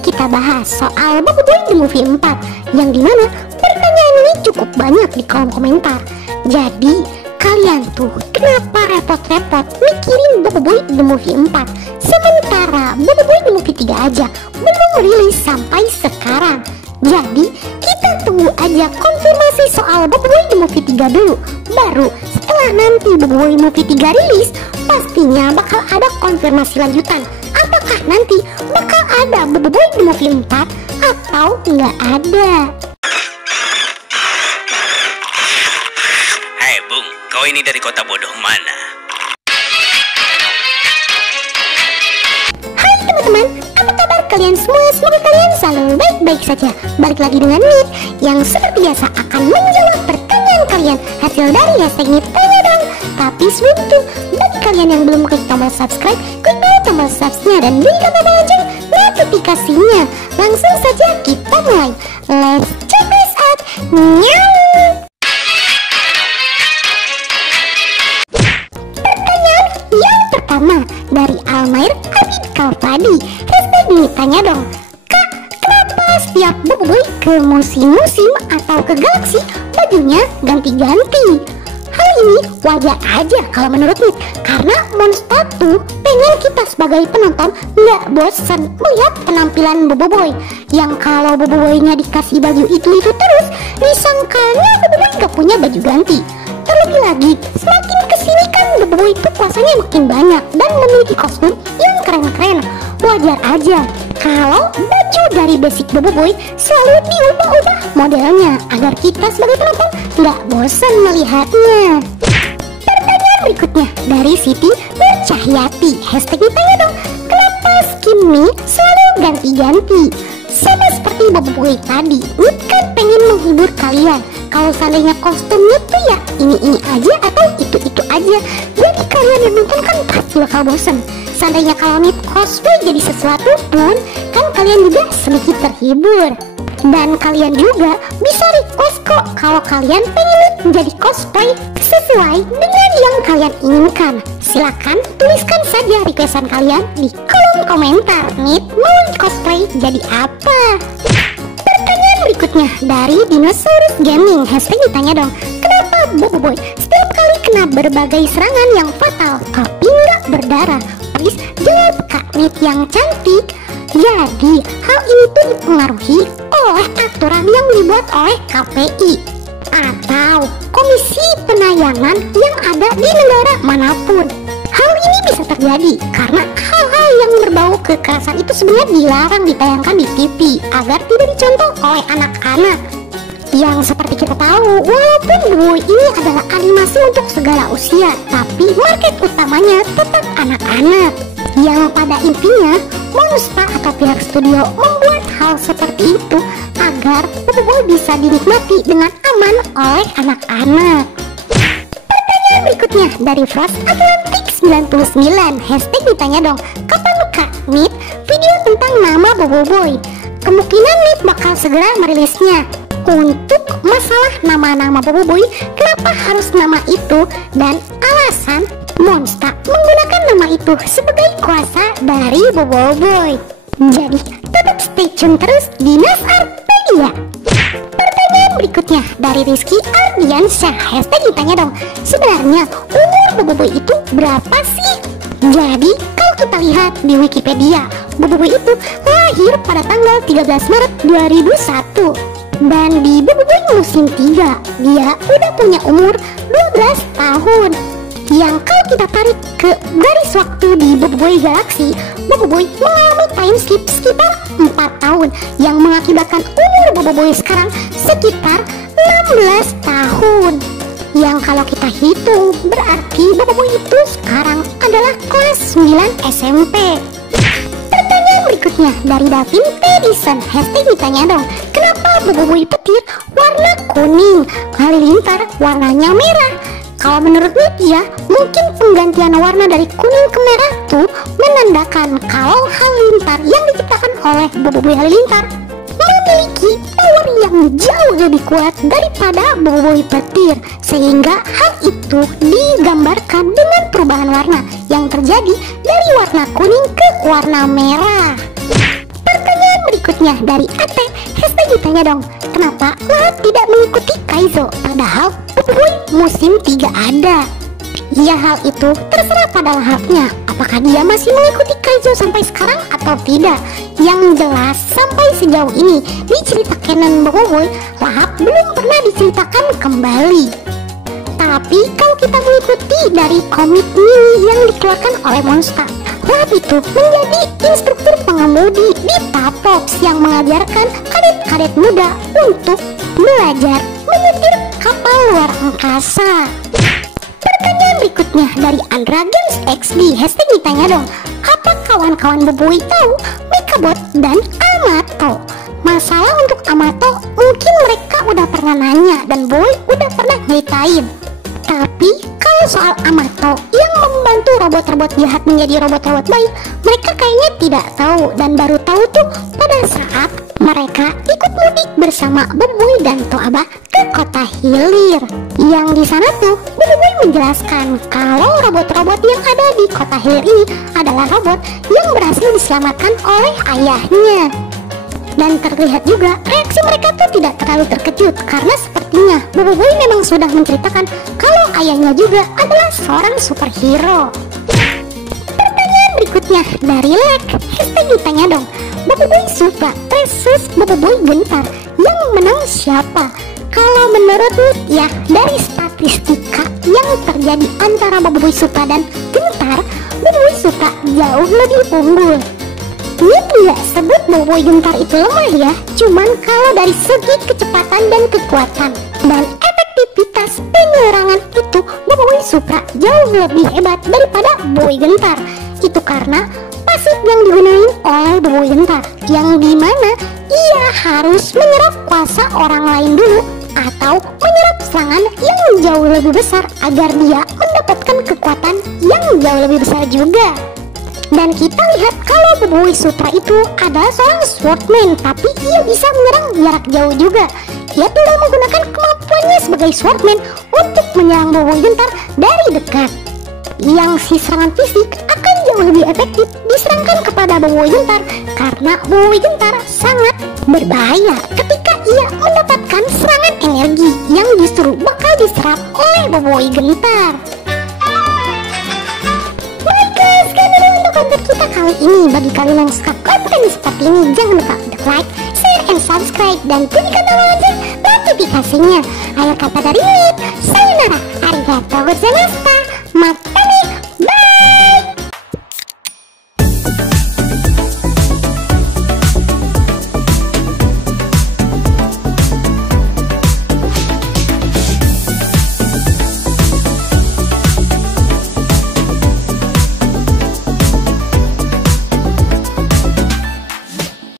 kita bahas soal Boboiboy The Movie 4, yang dimana pertanyaan ini cukup banyak di kolom komentar. Jadi kalian tuh kenapa repot-repot mikirin Boboiboy The Movie 4, sementara Boboiboy The Movie 3 aja belum rilis sampai sekarang. Jadi kita tunggu aja konfirmasi soal Boboiboy The Movie 3 dulu. Baru setelah nanti Boboiboy Movie 3 rilis, pastinya bakal ada konfirmasi lanjutan. Apakah nanti bakal ada Boboiboy The Movie 4 atau nggak ada? Hai Bung, kau ini dari kota bodoh mana? Hai teman-teman, apa kabar kalian semua? Semoga kalian selalu baik-baik saja. Balik lagi dengan Nit yang seperti biasa akan menjawab pertanyaan kalian hasil dari hashtag Nit Tanya Dong. Tapi sebelum itu, bagi kalian yang belum klik tombol subscribe, klik dulu tombol subscribe dan bunyikan tombol lonceng notifikasinya. Langsung saja kita mulai. Let's check this out. Nyaw. Pertanyaan yang pertama dari Almair Abid Kalfadi. Hashtag Nit Tanya Dong. Kak, kenapa setiap Boboiboy ke musim-musim atau ke galaksi bajunya ganti-ganti? Hal ini wajar aja kalau menurut Nit, karena Monster tuh pengen kita sebagai penonton nggak bosan melihat penampilan Boboiboy. Yang kalau Boboiboynya dikasih baju itu terus, disangkanya Boboiboy nggak punya baju ganti. Terlebih lagi, semakin kesini kan Boboiboy itu kuasanya makin banyak dan memiliki kostum yang keren-keren. Wajar aja kalau baju dari basic Boboiboy selalu diubah-ubah modelnya agar kita sebagai penonton nggak bosan melihatnya. Pertanyaan berikutnya dari Siti Nurcahyati. Hashtag Ditanya Dong. Kenapa skin mie selalu ganti-ganti? Sama seperti Boboiboy tadi, Nit kan pengen menghibur kalian. Kalau seandainya kostumnya tuh ya ini aja atau itu aja, jadi kalian yang nonton kan pasti bakal bosan. Seandainya kalau Nit cosplay jadi sesuatu pun, kan kalian juga sedikit terhibur. Dan kalian juga bisa request kok kalau kalian pengen Nit menjadi cosplay sesuai dengan yang kalian inginkan. Silakan tuliskan saja requestan kalian di kolom komentar. Nit mau cosplay jadi apa? Pertanyaan berikutnya dari Dinosaurus Gaming. Hashtag Ditanya Dong. Kenapa Boboiboy setiap kali kena berbagai serangan yang fatal tapi nggak berdarah? Please jawab Kak Nit yang cantik. Jadi hal ini tuh dipengaruhi oleh aturan yang dibuat oleh KPI atau Komisi Penayangan yang ada di negara manapun. Hal ini bisa terjadi karena hal-hal yang berbau kekerasan itu sebenarnya dilarang ditayangkan di TV agar tidak dicontoh oleh anak-anak. Yang seperti kita tahu, walaupun Boboiboy ini adalah animasi untuk segala usia, tapi market utamanya tetap anak-anak. Yang pada intinya, Monster atau pihak studio membuat hal seperti itu agar Boboiboy bisa dinikmati dengan aman oleh anak-anak. Pertanyaan berikutnya dari Frost Atlantic 99. Hashtag Ditanya Dong. Kapan Kak Nit video tentang nama Boboiboy? Kemungkinan Nit bakal segera merilisnya. Untuk masalah nama-nama Boboiboy, kenapa harus nama itu dan alasan Monster menggunakan nama itu sebagai kuasa dari Boboiboy. Jadi tetap stay tune terus di Nasarpedia. Pertanyaan berikutnya dari Rizky Ardiansyah. Hashtag Ditanya Dong. Sebenarnya umur Boboiboy itu berapa sih? Jadi kalau kita lihat di Wikipedia, Boboiboy itu lahir pada tanggal 13 Maret 2001. Dan di Boboiboy musim 3, dia udah punya umur 12 tahun. Yang kalau kita tarik ke garis waktu di Boboiboy Galaxy, Boboiboy mengalami time skip sekitar 4 tahun yang mengakibatkan umur Boboiboy sekarang sekitar 16 tahun. Yang kalau kita hitung berarti Boboiboy itu sekarang adalah kelas 9 SMP. Pertanyaan berikutnya dari Davin Tedison. Hashtag Ditanya Dong. Kenapa Boboiboy petir warna kuning, halilintar warnanya merah? Kalau menurut Nit mungkin penggantian warna dari kuning ke merah tuh menandakan kalau halilintar yang diciptakan oleh Boboiboy Halilintar memiliki power yang jauh lebih kuat daripada Boboiboy petir, sehingga hal itu digambarkan dengan perubahan warna yang terjadi dari warna kuning ke warna merah. Pertanyaan berikutnya dari Ate. Hashtag ditanya dong, kenapa Lahap tidak mengikuti Kaizo padahal Boboiboy musim 3 ada? Ya, hal itu terserah pada Lahapnya. Apakah dia masih mengikuti Kaizo sampai sekarang atau tidak? Yang jelas sampai sejauh ini di cerita canon Boboiboy, Lahap belum pernah diceritakan kembali. Tapi kalau kita mengikuti dari komik mini yang dikeluarkan oleh Monster, Lahap itu menjadi instruktur pengemudi di Tapox yang mengajarkan kadet-kadet muda untuk belajar menyetir kapal luar angkasa. Pertanyaan berikutnya dari Andra Games XD. Hashtag ditanya dong, apa kawan-kawan Boboiboy tahu Mekabot dan Amato? Masalah untuk Amato mungkin mereka udah pernah nanya dan Boy udah pernah nyeritain. Tapi kalau soal Amato yang membantu robot-robot jahat menjadi robot-robot baik, mereka kayaknya tidak tahu dan baru tahu tuh pada saat mereka ikut mudik bersama Boboiboy dan Toaba ke kota Hilir. Yang di sana tuh Boboiboy menjelaskan kalau robot-robot yang ada di kota Hilir ini adalah robot yang berhasil diselamatkan oleh ayahnya. Dan terlihat juga reaksi mereka tuh tidak terlalu terkejut karena sepertinya Boboiboy memang sudah menceritakan kalau ayahnya juga adalah seorang superhero. Pertanyaan berikutnya dari Lek. Hashtag ditanya dong, Boboiboy Supra versus Boboiboy Gentar, yang menang siapa? Kalau menurutmu ya, dari statistika yang terjadi antara Boboiboy Supra dan Gentar, Boboiboy Supra jauh lebih unggul. Dia tidak sebut Boboiboy Gentar itu lemah ya, cuman kalau dari segi kecepatan dan kekuatan dan efektivitas penyerangan itu Boboiboy Supra jauh lebih hebat daripada Boboiboy Gentar. Itu karena pasif yang digunakan oleh Boboiboy Gentar, yang dimana ia harus menyerap kuasa orang lain dulu atau menyerap serangan yang jauh lebih besar agar dia mendapatkan kekuatan yang jauh lebih besar juga. Dan kita lihat kalau Boboiboy Supra itu adalah seorang swordman, tapi ia bisa menyerang jarak jauh juga. Ia tinggal menggunakan kemampuannya sebagai swordman untuk menyerang Boboiboy Gentar dari dekat. Yang si serangan fisik akan jauh lebih efektif diserangkan kepada Boboiboy Gentar karena Boboiboy Gentar sangat berbahaya ketika ia mendapatkan serangan energi yang justru bakal diserap oleh Boboiboy Gentar. Konten kita kali ini, bagi kalian yang suka konten seperti ini, jangan lupa untuk like, share, and subscribe, dan bunyikan tombol lonceng notifikasinya. Akhir kata dari Lid, sayonara, arigatou gozaimasu.